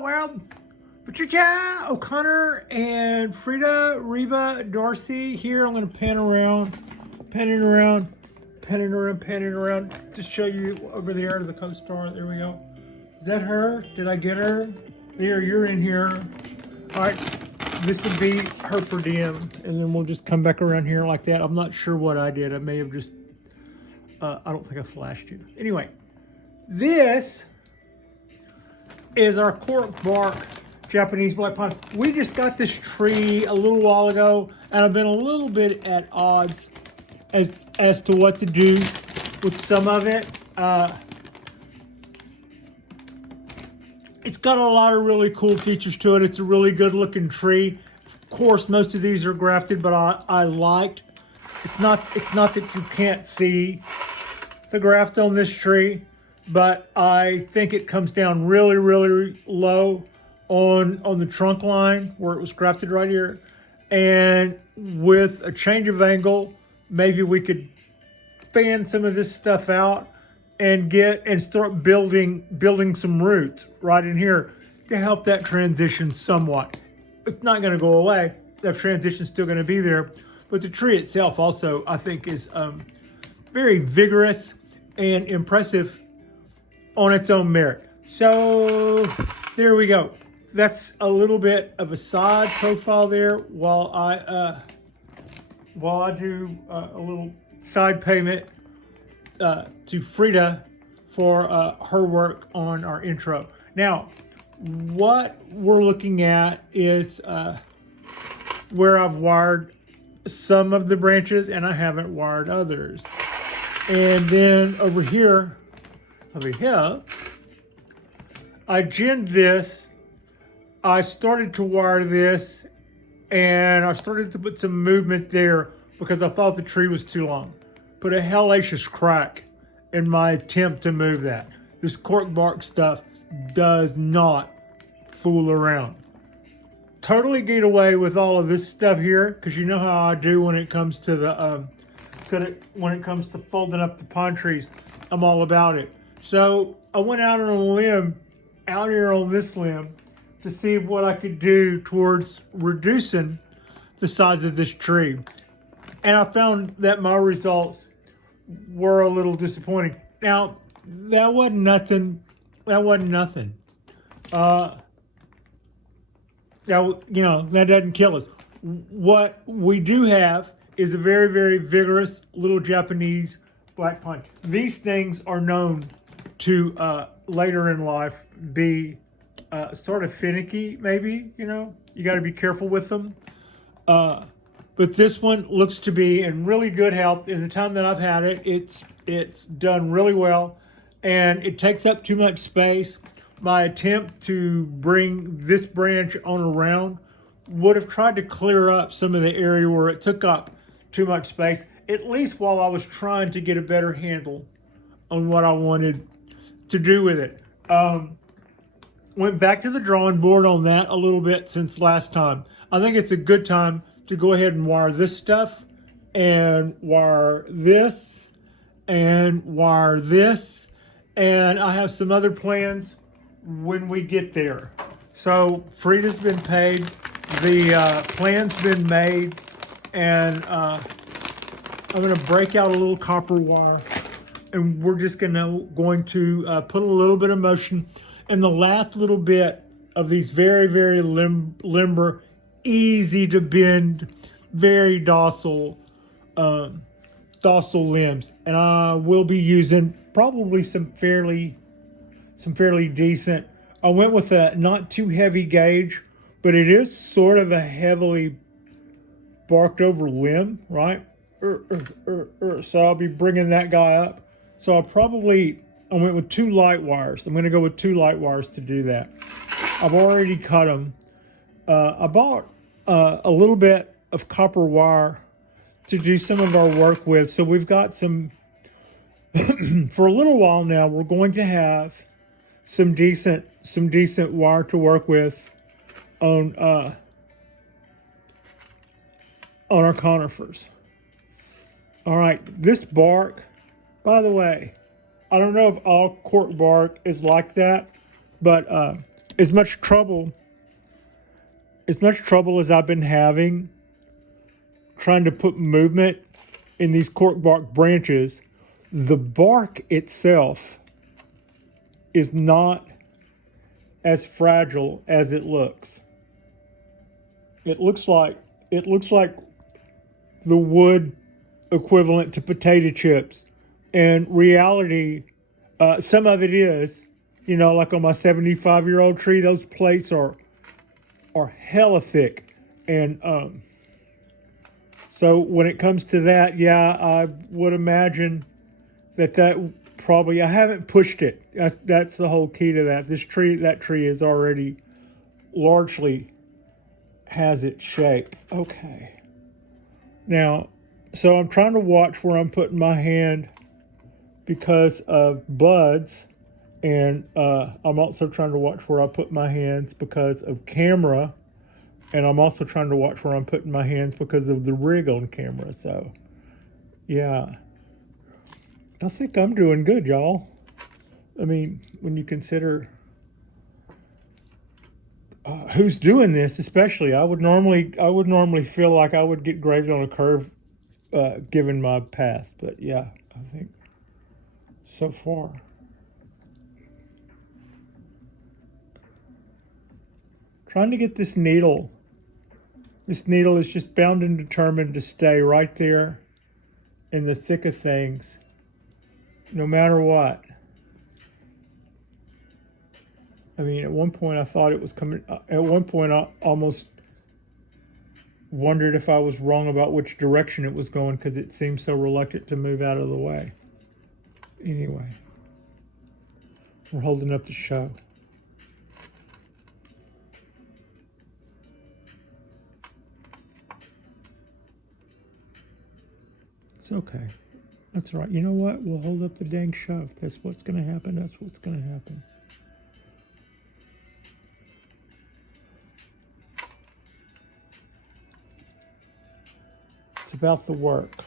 Well, Patricia, O'Connor, and Frida, Reba, Darcy here. I'm going to pan around, pan it around to show you over there to the co-star. There we go. Is that her? Did I get her? There, you're in here. All right, this would be her per diem, and then we'll just come back around here like that. I'm not sure what I did. I may have just, I don't think I flashed you. Anyway, this is our cork bark Japanese black pine. We just got this tree a little while ago, and I've been a little bit at odds as to what to do with some of it. It's got a lot of really cool features to it. It's a really good looking tree. Of course, most of these are grafted, but I liked. It's not that you can't see the graft on this tree, but I think it comes down really, really low on the trunk line where it was grafted right here. And with a change of angle, maybe we could fan some of this stuff out and start building some roots right in here to help that transition somewhat. It's not going to go away. That transition's still going to be there, but the tree itself also, I think, is very vigorous and impressive on its own merit. So there we go. That's a little bit of a side profile there while I do a little side payment to Frida for her work on our intro. Now, what we're looking at is where I've wired some of the branches and I haven't wired others. And then over here, I ginned this. I started to wire this and I started to put some movement there because I thought the tree was too long. Put a hellacious crack in my attempt to move that. This cork bark stuff does not fool around. Totally get away with all of this stuff here because you know how I do when it comes to the when it comes to folding up the pine trees. I'm all about it. So I went out on a limb, out here on this limb, to see what I could do towards reducing the size of this tree. And I found that my results were a little disappointing. Now, that wasn't nothing. Now, you know, that doesn't kill us. What we do have is a very, very vigorous little Japanese black pine. These things are known to later in life be sort of finicky, maybe, you know, you got to be careful with them. But this one looks to be in really good health. In the time that I've had it, it's done really well, and it takes up too much space. My attempt to bring this branch on around would have tried to clear up some of the area where it took up too much space, at least while I was trying to get a better handle on what I wanted to do with it. Went back to the drawing board on that a little bit since last time. I think it's a good time to go ahead and wire this stuff and wire this and wire this. And I have some other plans when we get there. So Frida's been paid, the plan's been made, and I'm gonna break out a little copper wire and we're just going to put a little bit of motion in the last little bit of these very, very limber, easy to bend, very docile limbs. And I will be using probably some fairly decent. I went with a not too heavy gauge, but it is sort of a heavily barked over limb, right? So I'll be bringing that guy up. So I went with 2 light wires. I'm going to go with 2 light wires to do that. I've already cut them. I bought a little bit of copper wire to do some of our work with. So we've got some, for a little while now, we're going to have some decent wire to work with on our conifers. All right, this bark, by the way, I don't know if all cork bark is like that, but as much trouble as I've been having trying to put movement in these cork bark branches, the bark itself is not as fragile as it looks. It looks like the wood equivalent to potato chips. And reality, some of it is, like on my 75-year-old tree, those plates are hella thick. And so when it comes to that, yeah, I would imagine that probably, I haven't pushed it. That's the whole key to that. That tree is already largely has its shape. Okay. Now, so I'm trying to watch where I'm putting my hand because of buds, and I'm also trying to watch where I put my hands because of camera, and I'm also trying to watch where I'm putting my hands because of the rig on camera. So, yeah, I think I'm doing good, y'all. I mean, when you consider who's doing this, especially, I would normally feel like I would get grazed on a curve, given my past. But yeah, I think so far. Trying to get this needle. This needle is just bound and determined to stay right there in the thick of things, no matter what. I mean, at one point I thought it was coming. At one point I almost wondered if I was wrong about which direction it was going because it seemed so reluctant to move out of the way. Anyway, we're holding up the show. It's okay. That's all right. You know what? We'll hold up the dang show. If that's what's going to happen, that's what's going to happen. It's about the work.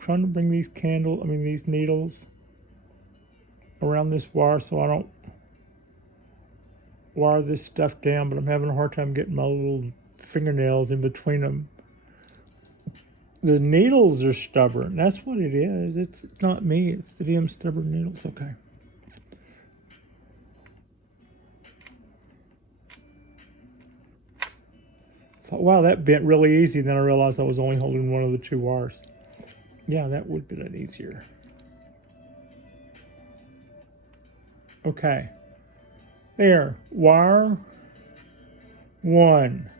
Trying to bring these needles around this wire so I don't wire this stuff down, but I'm having a hard time getting my little fingernails in between them. The needles are stubborn. That's what it is. It's not me. It's the damn stubborn needles. Okay. Thought, wow, that bent really easy. Then I realized I was only holding one of the two wires. Yeah, that would be been easier. Okay. There. Wire 1.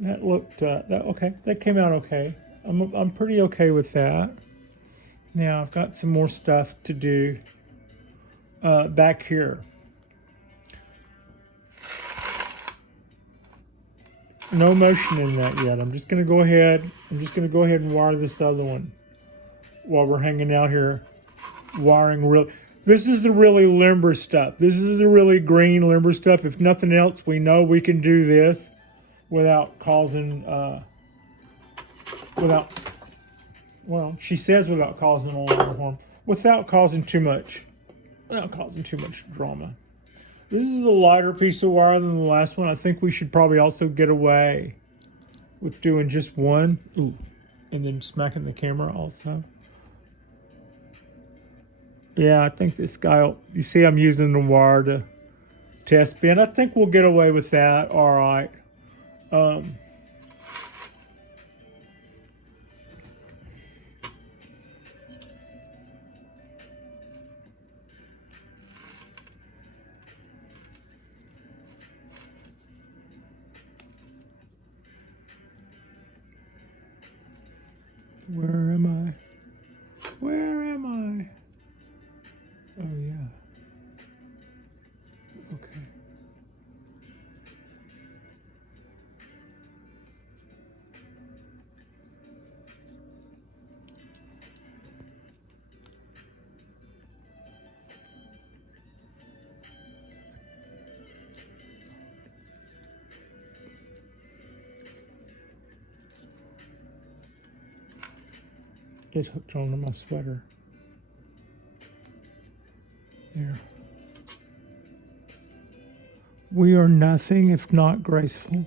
That looked okay. That came out okay. I'm pretty okay with that. Now I've got some more stuff to do back here. No motion in that yet. I'm just gonna go ahead and wire this other one while we're hanging out here. This is the really limber stuff. This is the really green limber stuff. If nothing else, we know we can do this without causing she says without causing a lot of harm, without causing too much drama. This is a lighter piece of wire than the last one. I think we should probably also get away with doing just one. Ooh, and then smacking the camera also. Yeah, I think this guy, you see I'm using the wire to test bend. I think we'll get away with that. All right. Where am I? Where it hooked onto my sweater. There. We are nothing if not graceful.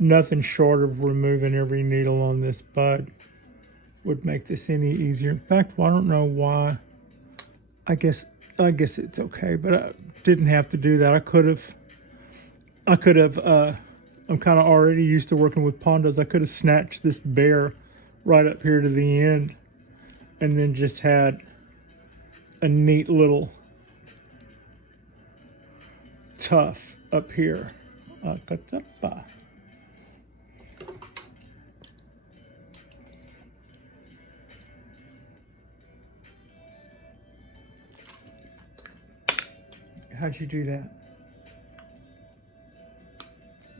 Nothing short of removing every needle on this bud would make this any easier. In fact, well, I don't know why. I guess it's okay, but I didn't have to do that. I could have. I'm kind of already used to working with pondos. I could have snatched this bare right up here to the end, and then just had a neat little tuft up here. How'd you do that?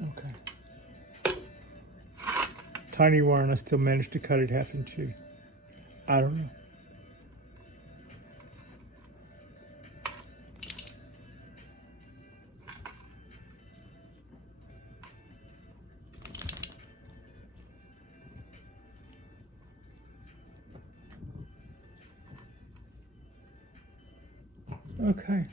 Okay. Tiny wire, and I still managed to cut it half in two. I don't know. Okay.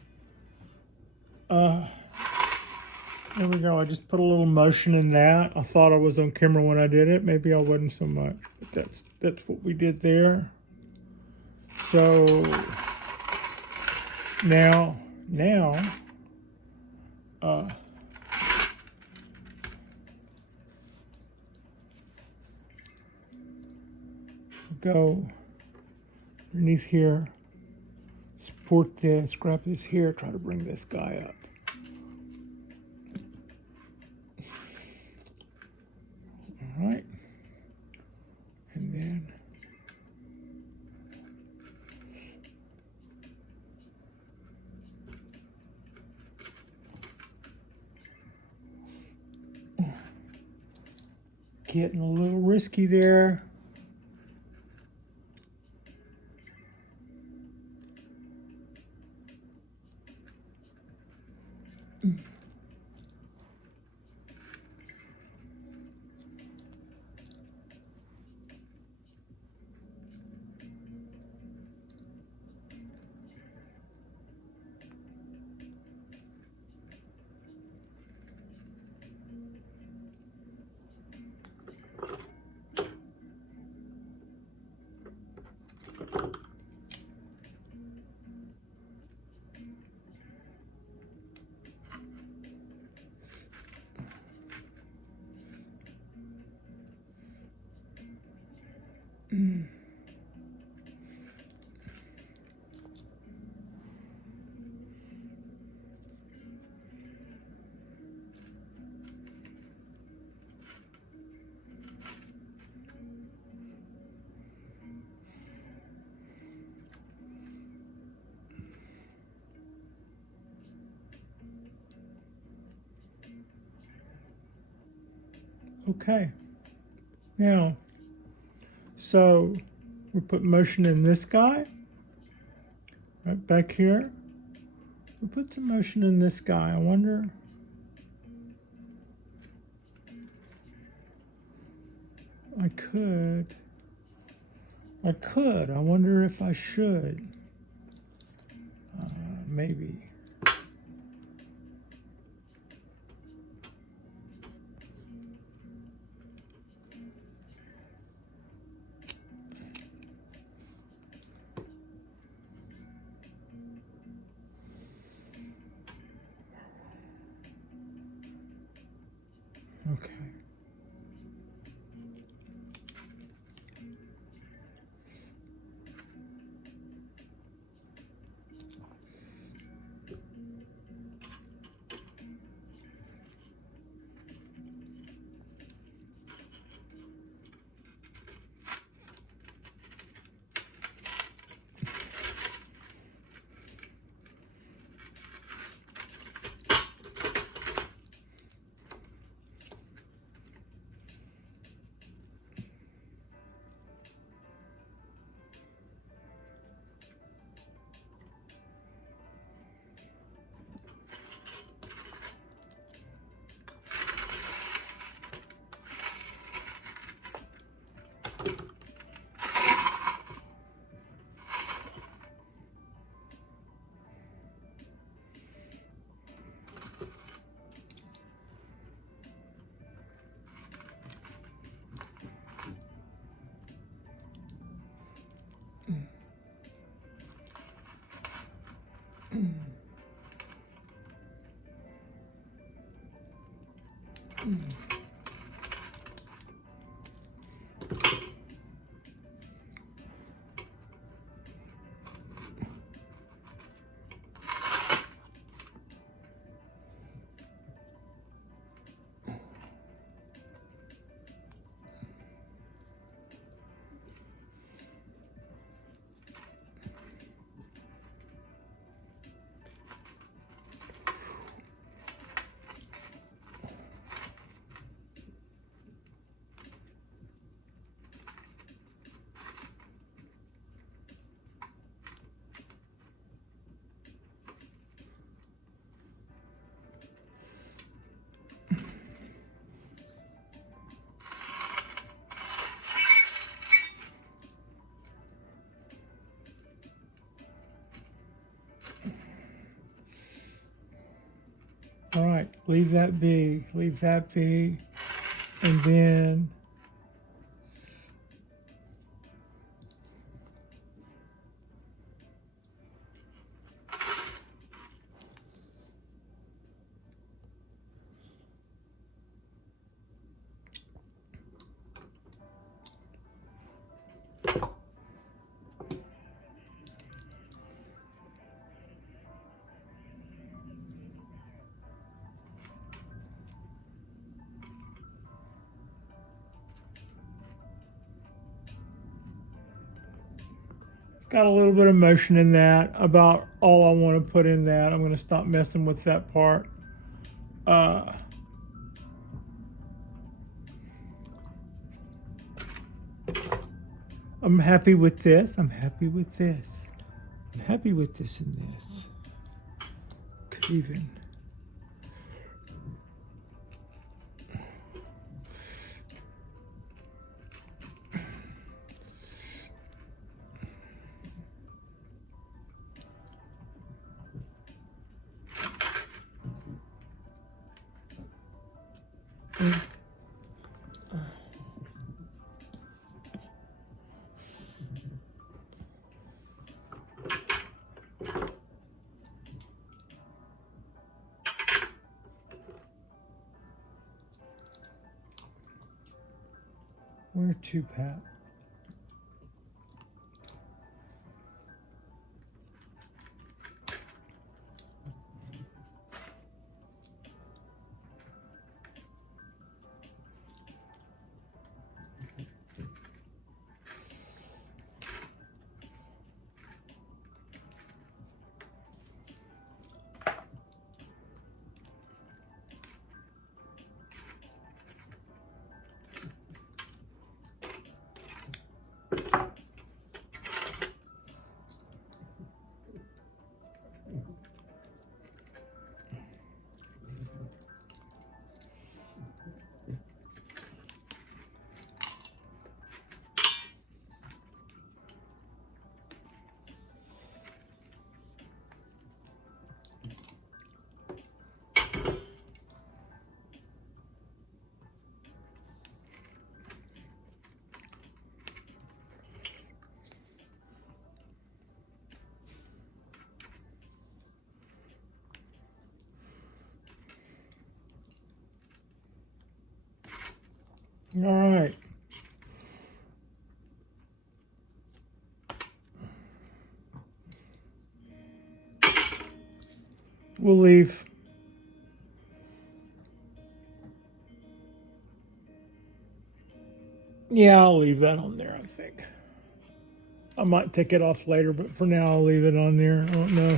There we go. I just put a little motion in that. I thought I was on camera when I did it. Maybe I wasn't so much, but that's what we did there. So now go underneath here, support this, grab this here, try to bring this guy up. All right, and then getting a little risky there. Okay, now, so we put motion in this guy, right back here. We put some motion in this guy. I wonder, I wonder if I should, maybe. Okay. right, leave that be, and then got a little bit of motion in that, about all I want to put in that. I'm going to stop messing with that part. I'm happy with this. I'm happy with this. I'm happy with this and this. Could even. Where to, Pat? All right. We'll leave. Yeah, I'll leave that on there, I think. I might take it off later, but for now I'll leave it on there. I don't know.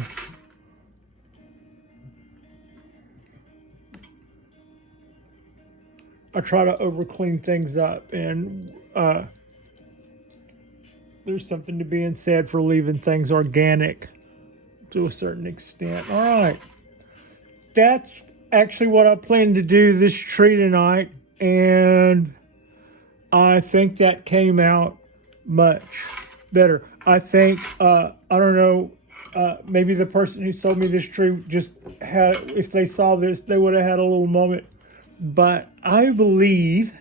I try to over clean things up, and there's something to being said for leaving things organic to a certain extent. All right. That's actually what I plan to do this tree tonight, and I think that came out much better. I think, I don't know, maybe the person who sold me this tree just had, if they saw this, they would have had a little moment. But I believe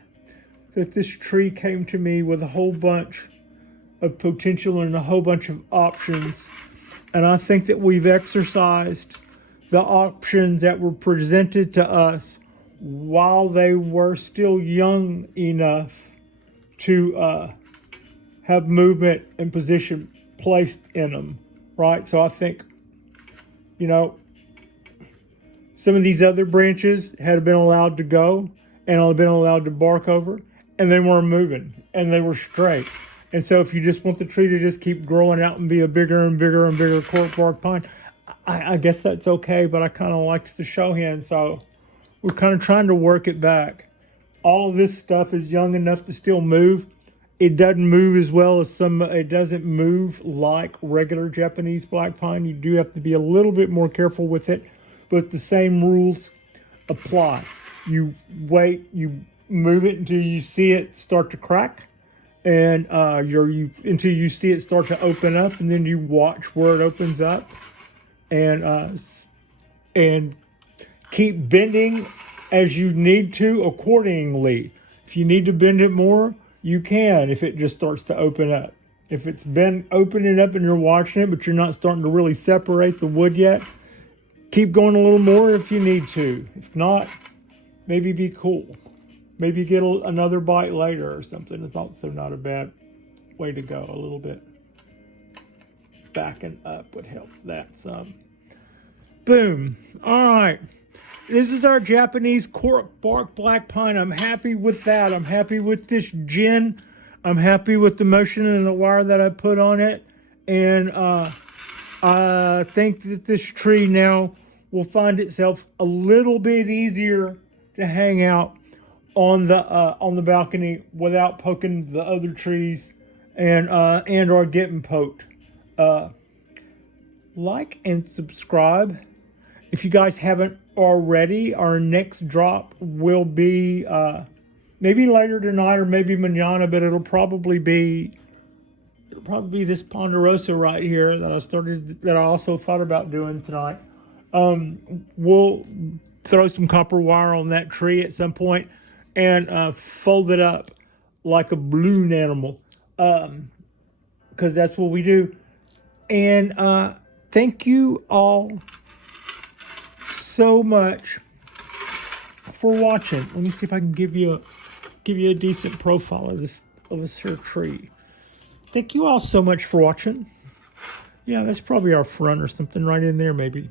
that this tree came to me with a whole bunch of potential and a whole bunch of options. And I think that we've exercised the options that were presented to us while they were still young enough to have movement and position placed in them, right? So I think, you know, some of these other branches had been allowed to go and had been allowed to bark over, and they weren't moving, and they were straight. And so if you just want the tree to just keep growing out and be a bigger and bigger and bigger cork bark pine, I guess that's okay, but I kind of liked the show hand, so we're kind of trying to work it back. All of this stuff is young enough to still move. It doesn't move as well as it doesn't move like regular Japanese black pine. You do have to be a little bit more careful with it, but the same rules apply. You wait, you move it until you see it start to crack, and until you see it start to open up, and then you watch where it opens up, and keep bending as you need to accordingly. If you need to bend it more, you can if it just starts to open up. If it's been opening up and you're watching it, but you're not starting to really separate the wood yet, keep going a little more if you need to. If not, maybe be cool. Maybe get another bite later or something. It's also not a bad way to go. A little bit backing up would help that some. Boom. All right. This is our Japanese cork bark black pine. I'm happy with that. I'm happy with this gin. I'm happy with the motion and the wire that I put on it. And I think that this tree now will find itself a little bit easier to hang out on the balcony without poking the other trees and or getting poked. Like and subscribe if you guys haven't already. Our next drop will be maybe later tonight or maybe mañana, but it'll probably be this ponderosa right here that I also thought about doing tonight. We'll throw some copper wire on that tree at some point and fold it up like a balloon animal, because that's what we do. And thank you all so much for watching. Let me see if I can give you a decent profile of this here tree. Thank you all so much for watching. Yeah, that's probably our front or something right in there, maybe.